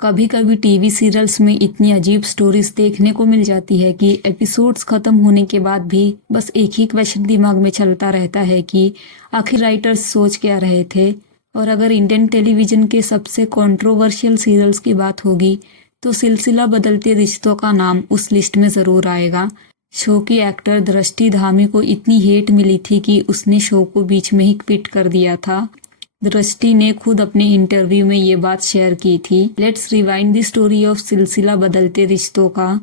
कभी कभी TV serials में इतनी अजीब स्टोरीज देखने को मिल जाती है कि एपिसोड्स खत्म होने के बाद भी बस एक ही क्वेश्चन दिमाग में चलता रहता है कि आखिर राइटर्स सोच क्या रहे थे। और अगर इंडियन टेलीविजन के सबसे कंट्रोवर्शियल सीरियल्स की बात होगी तो सिलसिला बदलते रिश्तों का नाम उस लिस्ट में ज़रूर आएगा। शो की एक्टर दृष्टि धामी को इतनी हेट मिली थी कि उसने शो को बीच में ही क्विट कर दिया था। दृष्टि ने खुद अपने इंटरव्यू में ये बात शेयर की थी। Let's rewind the story of सिलसिला बदलते रिश्तों का।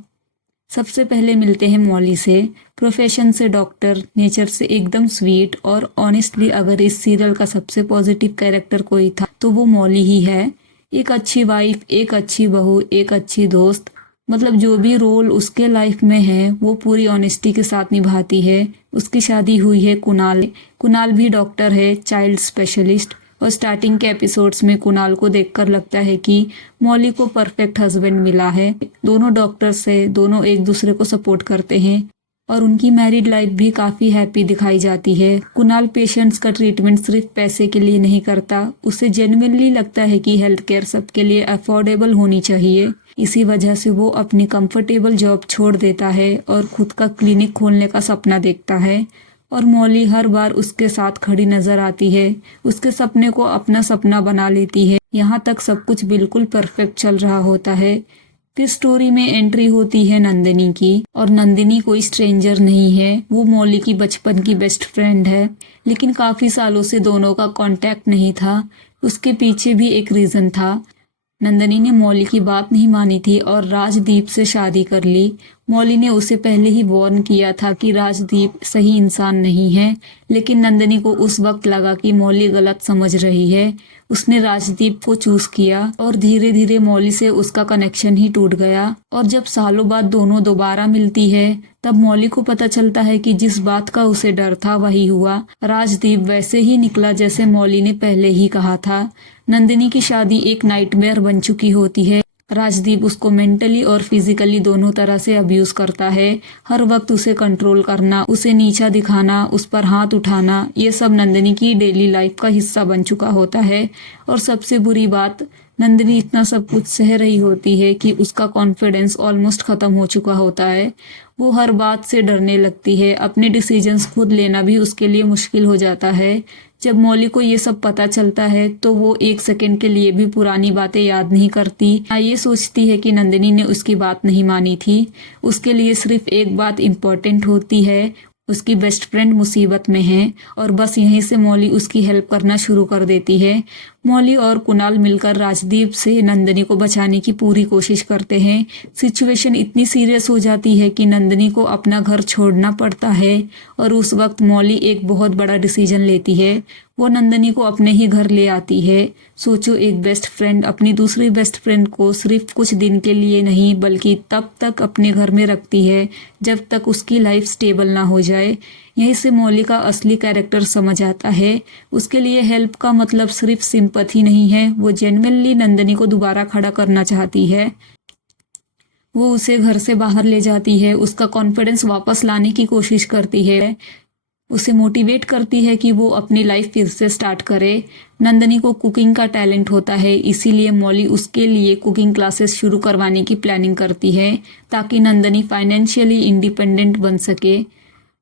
सबसे पहले मिलते हैं मौली से। प्रोफेशन से डॉक्टर, नेचर से एकदम स्वीट और ऑनेस्टली अगर इस सीरियल का सबसे पॉजिटिव कैरेक्टर कोई था तो वो मौली ही है। एक अच्छी वाइफ, एक अच्छी बहू, एक अच्छी दोस्त, मतलब जो भी रोल उसके लाइफ में है वो पूरी ऑनेस्टी के साथ निभाती है। उसकी शादी हुई है कुणाल भी डॉक्टर है, चाइल्ड स्पेशलिस्ट। और स्टार्टिंग के एपिसोड्स में कुणाल को देखकर लगता है कि मौली को परफेक्ट हस्बैंड मिला है। दोनों डॉक्टर्स है, दोनों एक दूसरे को सपोर्ट करते हैं और उनकी मैरिड लाइफ भी काफ़ी हैप्पी दिखाई जाती है। कुणाल पेशेंट्स का ट्रीटमेंट सिर्फ पैसे के लिए नहीं करता, उसे जेन्युइनली लगता है कि हेल्थ केयर सबके लिए अफोर्डेबल होनी चाहिए। इसी वजह से वो अपनी कंफर्टेबल जॉब छोड़ देता है और खुद का क्लिनिक खोलने का सपना देखता है। और मौली हर बार उसके साथ खड़ी नजर आती है, उसके सपने को अपना सपना बना लेती है। यहाँ तक सब कुछ बिल्कुल परफेक्ट चल रहा होता है। फिर स्टोरी में एंट्री होती है नंदिनी की। और नंदिनी कोई स्ट्रेंजर नहीं है, वो मौली की बचपन की बेस्ट फ्रेंड है। लेकिन काफी सालों से दोनों का कांटेक्ट नहीं था। उसके पीछे भी एक रीजन था। नंदिनी ने मौली की बात नहीं मानी थी और राजदीप से शादी कर ली। मौली ने उसे पहले ही वार्न किया था कि राजदीप सही इंसान नहीं है, लेकिन नंदिनी को उस वक्त लगा कि मौली गलत समझ रही है। उसने राजदीप को चूज किया और धीरे धीरे मौली से उसका कनेक्शन ही टूट गया। और जब सालों बाद दोनों दोबारा मिलती है तब मौली को पता चलता है कि जिस बात का उसे डर था वही हुआ। राजदीप वैसे ही निकला जैसे मौली ने पहले ही कहा था। नंदिनी की शादी एक नाइटमेयर बन चुकी होती है। राजदीप उसको मेंटली और फिजिकली दोनों तरह से अब्यूज करता है। हर वक्त उसे कंट्रोल करना, उसे नीचा दिखाना, उस पर हाथ उठाना, ये सब नंदिनी की डेली लाइफ का हिस्सा बन चुका होता है। और सबसे बुरी बात, नंदिनी इतना सब कुछ सह रही होती है कि उसका कॉन्फिडेंस ऑलमोस्ट खत्म हो चुका होता है। वो हर बात से डरने लगती है, अपने डिसीजंस खुद लेना भी उसके लिए मुश्किल हो जाता है। जब मौली को ये सब पता चलता है तो वो एक सेकंड के लिए भी पुरानी बातें याद नहीं करती। ये सोचती है कि नंदिनी ने उसकी बात नहीं मानी थी। उसके लिए सिर्फ एक बात इम्पोर्टेंट होती है, उसकी बेस्ट फ्रेंड मुसीबत में है और बस यहीं से मौली उसकी हेल्प करना शुरू कर देती है। मौली और कुणाल मिलकर राजदीप से नंदिनी को बचाने की पूरी कोशिश करते हैं। सिचुएशन इतनी सीरियस हो जाती है कि नंदिनी को अपना घर छोड़ना पड़ता है और उस वक्त मौली एक बहुत बड़ा डिसीजन लेती है। वो नंदिनी को अपने ही घर ले आती है। सोचो, एक बेस्ट फ्रेंड अपनी दूसरी बेस्ट फ्रेंड को सिर्फ कुछ दिन के लिए नहीं बल्कि तब तक अपने घर में रखती है जब तक उसकी लाइफ स्टेबल ना हो जाए। यहीं से मौली का असली कैरेक्टर समझ आता है। उसके लिए हेल्प का मतलब सिर्फ सिंपैथी नहीं है, वो जेन्युइनली नंदिनी को दोबारा खड़ा करना चाहती है। वो उसे घर से बाहर ले जाती है, उसका कॉन्फिडेंस वापस लाने की कोशिश करती है, उसे मोटिवेट करती है कि वो अपनी लाइफ फिर से स्टार्ट करे। नंदिनी को कुकिंग का टैलेंट होता है, इसीलिए मौली उसके लिए कुकिंग क्लासेस शुरू करवाने की प्लानिंग करती है ताकि नंदिनी फाइनेंशियली इंडिपेंडेंट बन सके।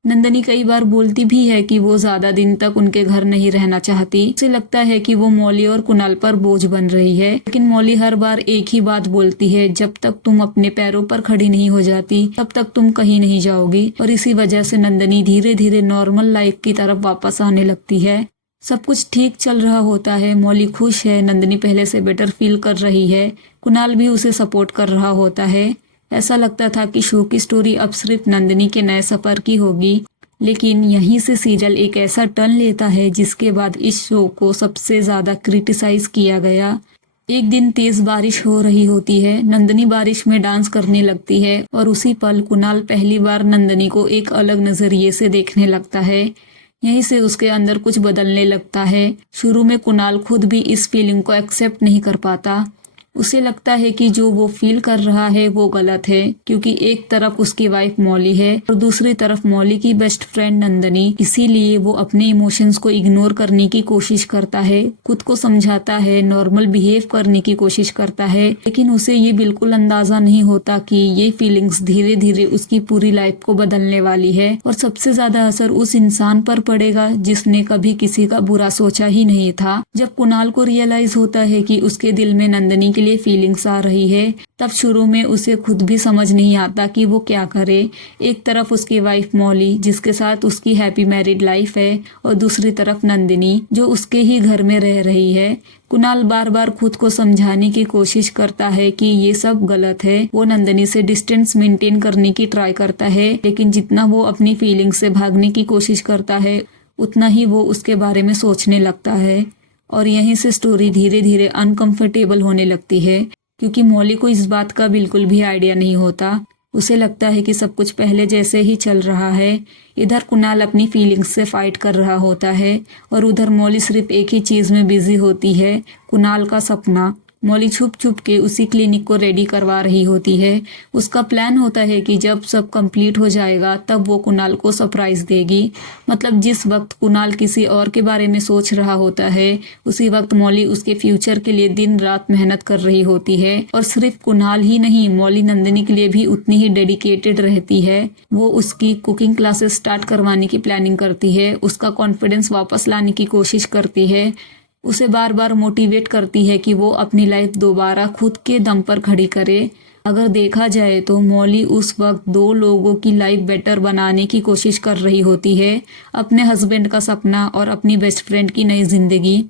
नंदिनी कई बार बोलती भी है कि वो ज्यादा दिन तक उनके घर नहीं रहना चाहती। उसे लगता है कि वो मौली और कुणाल पर बोझ बन रही है, लेकिन मौली हर बार एक ही बात बोलती है, जब तक तुम अपने पैरों पर खड़ी नहीं हो जाती तब तक तुम कहीं नहीं जाओगी। और इसी वजह से नंदिनी धीरे धीरे नॉर्मल लाइफ की तरफ वापस आने लगती है। सब कुछ ठीक चल रहा होता है, मौली खुश है, नंदिनी पहले से बेटर फील कर रही है, कुणाल भी उसे सपोर्ट कर रहा होता है। ऐसा लगता था कि शो की स्टोरी अब सिर्फ नंदिनी के नए सफर की होगी, लेकिन यहीं से सीरियल एक ऐसा टर्न लेता है जिसके बाद इस शो को सबसे ज्यादा क्रिटिसाइज किया गया। एक दिन तेज बारिश हो रही होती है, नंदिनी बारिश में डांस करने लगती है और उसी पल कुणाल पहली बार नंदिनी को एक अलग नजरिए से देखने लगता है। यहीं से उसके अंदर कुछ बदलने लगता है। शुरू में कुणाल खुद भी इस फीलिंग को एक्सेप्ट नहीं कर पाता। उसे लगता है कि जो वो फील कर रहा है वो गलत है, क्योंकि एक तरफ उसकी वाइफ मौली है और दूसरी तरफ मौली की बेस्ट फ्रेंड नंदनी। इसीलिए वो अपने इमोशंस को इग्नोर करने की कोशिश करता है, खुद को समझाता है, नॉर्मल बिहेव करने की कोशिश करता है, लेकिन उसे ये बिल्कुल अंदाजा नहीं होता कि ये फीलिंग्स धीरे धीरे उसकी पूरी लाइफ को बदलने वाली है और सबसे ज्यादा असर उस इंसान पर पड़ेगा जिसने कभी किसी का बुरा सोचा ही नहीं था। जब कुणाल को रियलाइज होता है कि उसके दिल में नंदनी के लिए फीलिंग्स आ रही है, तब शुरू में उसे खुद भी समझ नहीं आता कि वो क्या करे। एक तरफ उसकी वाइफ मौली जिसके साथ उसकी हैप्पी मैरिड लाइफ है और दूसरी तरफ नंदिनी जो उसके ही घर में रह रही है। कुणाल बार बार खुद को समझाने की कोशिश करता है कि ये सब गलत है। वो नंदिनी से डिस्टेंस मेंटेन करने की ट्राई करता है, लेकिन जितना वो अपनी फीलिंग्स से भागने की कोशिश करता है उतना ही वो उसके बारे में सोचने लगता है और यहीं से स्टोरी धीरे धीरे अनकंफर्टेबल होने लगती है, क्योंकि मौली को इस बात का बिल्कुल भी आइडिया नहीं होता। उसे लगता है कि सब कुछ पहले जैसे ही चल रहा है। इधर कुणाल अपनी फीलिंग्स से फाइट कर रहा होता है और उधर मौली सिर्फ एक ही चीज में बिजी होती है, कुणाल का सपना। मौली छुप छुप के उसी क्लिनिक को रेडी करवा रही होती है। उसका प्लान होता है कि जब सब कंप्लीट हो जाएगा तब वो कुणाल को सरप्राइज देगी। मतलब जिस वक्त कुणाल किसी और के बारे में सोच रहा होता है उसी वक्त मौली उसके फ्यूचर के लिए दिन रात मेहनत कर रही होती है। और सिर्फ कुणाल ही नहीं, मौली नंदिनी के लिए भी उतनी ही डेडिकेटेड रहती है। वो उसकी कुकिंग क्लासेस स्टार्ट करवाने की प्लानिंग करती है, उसका कॉन्फिडेंस वापस लाने की कोशिश करती है, उसे बार बार मोटिवेट करती है कि वो अपनी लाइफ दोबारा खुद के दम पर खड़ी करे। अगर देखा जाए तो मौली उस वक्त दो लोगों की लाइफ बेटर बनाने की कोशिश कर रही होती है, अपने हस्बैंड का सपना और अपनी बेस्ट फ्रेंड की नई जिंदगी।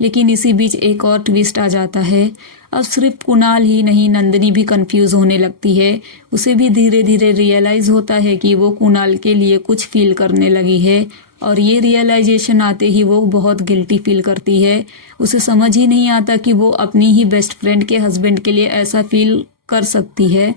लेकिन इसी बीच एक और ट्विस्ट आ जाता है। अब सिर्फ कुणाल ही नहीं, नंदिनी भी कंफ्यूज होने लगती है। उसे भी धीरे धीरे रियलाइज होता है कि वो कुणाल के लिए कुछ फील करने लगी है और ये रियलाइजेशन आते ही वो बहुत गिल्टी फील करती है। उसे समझ ही नहीं आता कि वो अपनी ही बेस्ट फ्रेंड के हस्बैंड के लिए ऐसा फील कर सकती है।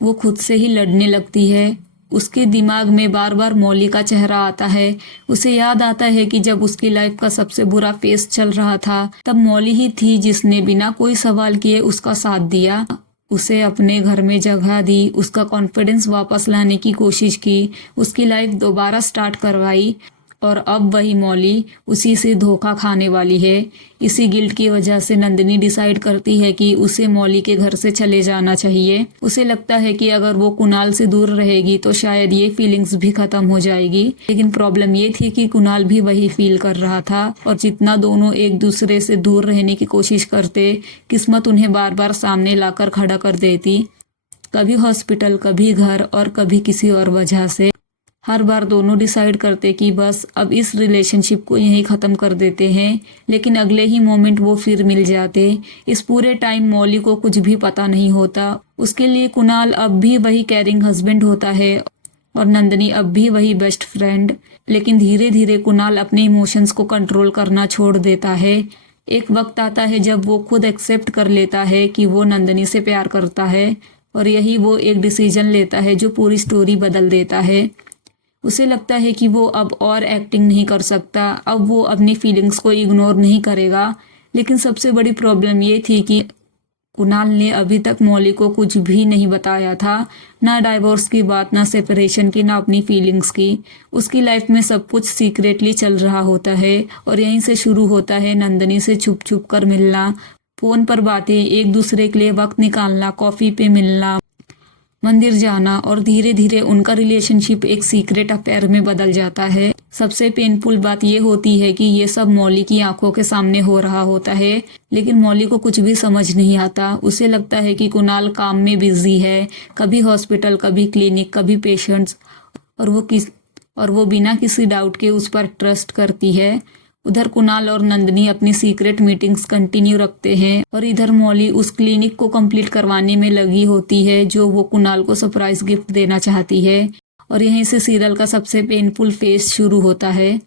वो खुद से ही लड़ने लगती है। उसके दिमाग में बार बार मौली का चेहरा आता है। उसे याद आता है कि जब उसकी लाइफ का सबसे बुरा फेस चल रहा था तब मौली ही थी जिसने बिना कोई सवाल किए उसका साथ दिया, उसे अपने घर में जगह दी, उसका कॉन्फिडेंस वापस लाने की कोशिश की, उसकी लाइफ दोबारा स्टार्ट करवाई। और अब वही मौली उसी से धोखा खाने वाली है। इसी गिल्ट की वजह से नंदिनी डिसाइड करती है कि उसे मौली के घर से चले जाना चाहिए। उसे लगता है कि अगर वो कुणाल से दूर रहेगी तो शायद ये फीलिंग्स भी खत्म हो जाएगी। लेकिन प्रॉब्लम ये थी कि कुणाल भी वही फील कर रहा था और जितना दोनों एक दूसरे से दूर रहने की कोशिश करते, किस्मत उन्हें बार बार सामने लाकर खड़ा कर देती। कभी हॉस्पिटल, कभी घर और कभी किसी और वजह से। हर बार दोनों डिसाइड करते कि बस अब इस रिलेशनशिप को यहीं ख़त्म कर देते हैं, लेकिन अगले ही मोमेंट वो फिर मिल जाते। इस पूरे टाइम मौली को कुछ भी पता नहीं होता। उसके लिए कुणाल अब भी वही केयरिंग हस्बैंड होता है और नंदिनी अब भी वही बेस्ट फ्रेंड। लेकिन धीरे धीरे कुणाल अपने इमोशंस को कंट्रोल करना छोड़ देता है। एक वक्त आता है जब वो खुद एक्सेप्ट कर लेता है कि वो नंदिनी से प्यार करता है और यही वो एक डिसीजन लेता है जो पूरी स्टोरी बदल देता है। उसे लगता है कि वो अब और एक्टिंग नहीं कर सकता, अब वो अपनी फीलिंग्स को इग्नोर नहीं करेगा। लेकिन सबसे बड़ी प्रॉब्लम ये थी कि कुणाल ने अभी तक मौली को कुछ भी नहीं बताया था, ना डाइवोर्स की बात, ना सेपरेशन की, ना अपनी फीलिंग्स की। उसकी लाइफ में सब कुछ सीक्रेटली चल रहा होता है और यहीं से शुरू होता है नंदिनी से छुप छुप कर मिलना, फोन पर बातें, एक दूसरे के लिए वक्त निकालना, कॉफी पे मिलना, मंदिर जाना और धीरे धीरे उनका रिलेशनशिप एक सीक्रेट अफेयर में बदल जाता है। सबसे पेनफुल बात ये होती है कि ये सब मौली की आंखों के सामने हो रहा होता है, लेकिन मौली को कुछ भी समझ नहीं आता। उसे लगता है कि कुणाल काम में बिजी है, कभी हॉस्पिटल, कभी क्लिनिक, कभी पेशेंट्स, और वो बिना किसी डाउट के उस पर ट्रस्ट करती है। उधर कुणाल और नंदिनी अपनी सीक्रेट मीटिंग्स कंटिन्यू रखते हैं और इधर मौली उस क्लिनिक को कंप्लीट करवाने में लगी होती है जो वो कुणाल को सरप्राइज गिफ्ट देना चाहती है। और यहीं से सीरियल का सबसे पेनफुल फेज शुरू होता है।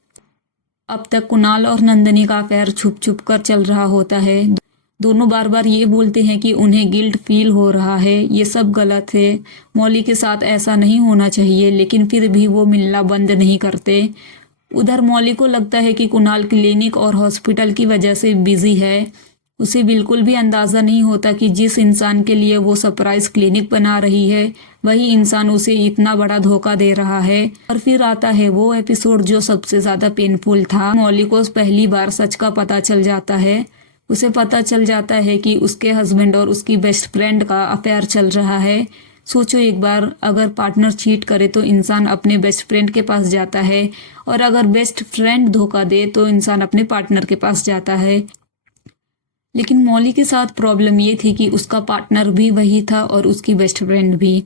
अब तक कुणाल और नंदिनी का अफेयर छुप छुप कर चल रहा होता है। दोनों बार बार ये बोलते हैं कि उन्हें गिल्ट फील हो रहा है, ये सब गलत है, मौली के साथ ऐसा नहीं होना चाहिए, लेकिन फिर भी वो मिलना बंद नहीं करते। उधर मौली को लगता है कि कुणाल क्लिनिक और हॉस्पिटल की वजह से बिजी है उसे बिल्कुल भी अंदाज़ा नहीं होता कि जिस इंसान के लिए वो सरप्राइज क्लिनिक बना रही है वही इंसान उसे इतना बड़ा धोखा दे रहा है। और फिर आता है वो एपिसोड जो सबसे ज़्यादा पेनफुल था। मॉली को पहली बार सच का पता चल जाता है। उसे पता चल जाता है कि उसके हस्बैंड और उसकी बेस्ट फ्रेंड का अफेयर चल रहा है। सोचो एक बार, अगर पार्टनर चीट करे तो इंसान अपने बेस्ट फ्रेंड के पास जाता है, और अगर बेस्ट फ्रेंड धोखा दे तो इंसान अपने पार्टनर के पास जाता है। लेकिन मॉली के साथ प्रॉब्लम ये थी कि उसका पार्टनर भी वही था और उसकी बेस्ट फ्रेंड भी।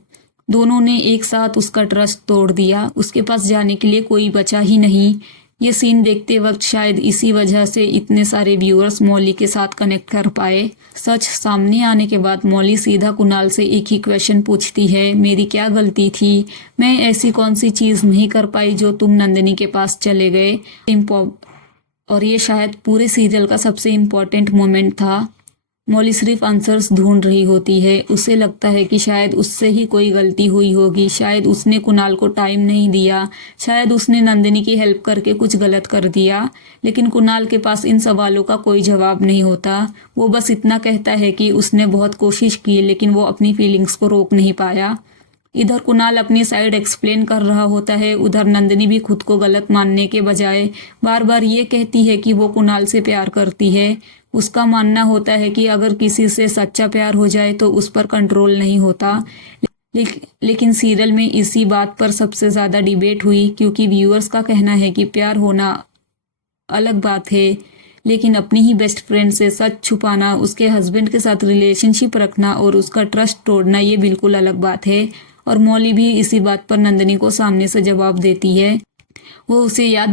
दोनों ने एक साथ उसका ट्रस्ट तोड़ दिया। उसके पास जाने के लिए कोई बचा ही नहीं। ये सीन देखते वक्त शायद इसी वजह से इतने सारे व्यूअर्स मॉली के साथ कनेक्ट कर पाए। सच सामने आने के बाद मॉली सीधा कुणाल से एक ही क्वेश्चन पूछती है, मेरी क्या गलती थी? मैं ऐसी कौन सी चीज़ नहीं कर पाई जो तुम नंदिनी के पास चले गए? और ये शायद पूरे सीरियल का सबसे इम्पोर्टेंट मोमेंट था। मॉली सिर्फ आंसर्स ढूंढ रही होती है। उसे लगता है कि शायद उससे ही कोई गलती हुई होगी, शायद उसने कुणाल को टाइम नहीं दिया, शायद उसने नंदिनी की हेल्प करके कुछ गलत कर दिया। लेकिन कुणाल के पास इन सवालों का कोई जवाब नहीं होता। वो बस इतना कहता है कि उसने बहुत कोशिश की लेकिन वो अपनी फीलिंग्स को रोक नहीं पाया। इधर कुणाल अपनी साइड एक्सप्लेन कर रहा होता है, उधर नंदिनी भी खुद को गलत मानने के बजाय बार बार ये कहती है कि वो कुणाल से प्यार करती है। उसका मानना होता है कि अगर किसी से सच्चा प्यार हो जाए तो उस पर कंट्रोल नहीं होता। लेकिन सीरियल में इसी बात पर सबसे ज़्यादा डिबेट हुई, क्योंकि व्यूअर्स का कहना है कि प्यार होना अलग बात है, लेकिन अपनी ही बेस्ट फ्रेंड से सच छुपाना, उसके हस्बैंड के साथ रिलेशनशिप रखना और उसका ट्रस्ट तोड़ना ये बिल्कुल अलग बात है। और मॉली भी इसी बात पर नंदिनी को सामने से जवाब देती है। वो उसे याद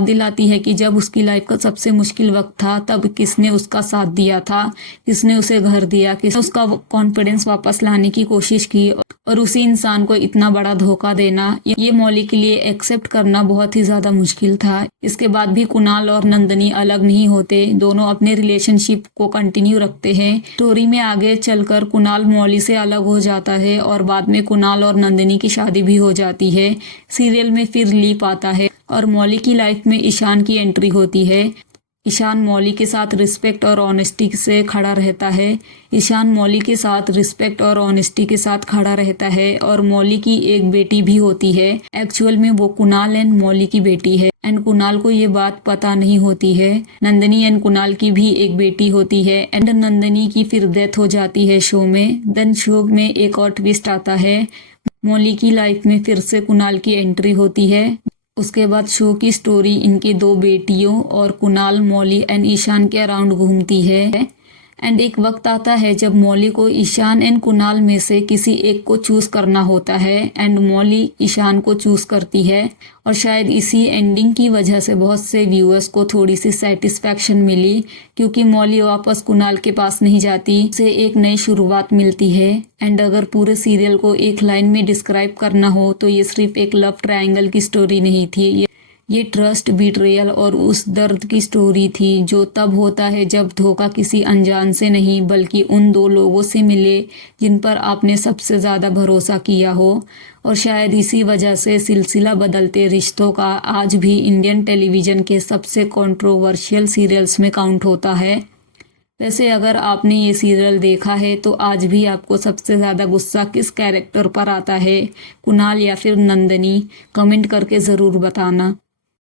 दिलाती है कि जब उसकी लाइफ का सबसे मुश्किल वक्त था तब किसने उसका साथ दिया था, किसने उसे घर दिया, किसने उसका कॉन्फिडेंस वापस लाने की कोशिश की, और उसी इंसान को इतना बड़ा धोखा देना, ये मॉली के लिए एक्सेप्ट करना बहुत ही ज्यादा मुश्किल था। इसके बाद भी कुणाल और नंदिनी अलग नहीं होते, दोनों अपने रिलेशनशिप को कंटिन्यू रखते हैं। स्टोरी में आगे चलकर कुणाल मॉली से अलग हो जाता है और बाद में कुणाल और नंदिनी की शादी भी हो जाती है। सीरियल में फिर लीप आता है और मॉली की लाइफ में ईशान की एंट्री होती है। ईशान मॉली के साथ रिस्पेक्ट और ऑनेस्टी से खड़ा रहता है। ईशान मॉली के साथ रिस्पेक्ट और ऑनेस्टी के साथ खड़ा रहता है और मॉली की एक बेटी भी होती है। एक्चुअल में वो कुणाल एंड मॉली की बेटी है एंड कुणाल को ये बात पता नहीं होती है। नंदिनी एंड कुणाल की भी एक बेटी होती है एंड नंदिनी की फिर डेथ हो जाती है शो में। देन शो में एक और ट्विस्ट आता है, मॉली की लाइफ में फिर से कुणाल की एंट्री होती है। उसके बाद शो की स्टोरी इनकी दो बेटियों और कुणाल, मॉली एंड ईशान के अराउंड घूमती है। एंड एक वक्त आता है जब मॉली को ईशान एंड कुणाल में से किसी एक को चूज करना होता है एंड मॉली ईशान को चूज करती है। और शायद इसी एंडिंग की वजह से बहुत से व्यूअर्स को थोड़ी सी सेटिस्फैक्शन मिली, क्योंकि मॉली वापस कुणाल के पास नहीं जाती, उसे एक नई शुरुआत मिलती है। एंड अगर पूरे सीरियल को एक लाइन में डिस्क्राइब करना हो तो ये सिर्फ एक लव ट्रायंगल की स्टोरी नहीं थी, ये ट्रस्ट, बिट्रेयल और उस दर्द की स्टोरी थी जो तब होता है जब धोखा किसी अनजान से नहीं बल्कि उन दो लोगों से मिले जिन पर आपने सबसे ज़्यादा भरोसा किया हो। और शायद इसी वजह से सिलसिला बदलते रिश्तों का आज भी इंडियन टेलीविज़न के सबसे कंट्रोवर्शियल सीरियल्स में काउंट होता है। वैसे अगर आपने ये सीरियल देखा है तो आज भी आपको सबसे ज़्यादा गुस्सा किस कैरेक्टर पर आता है, कुणाल या फिर नंदिनी? कमेंट करके ज़रूर बताना।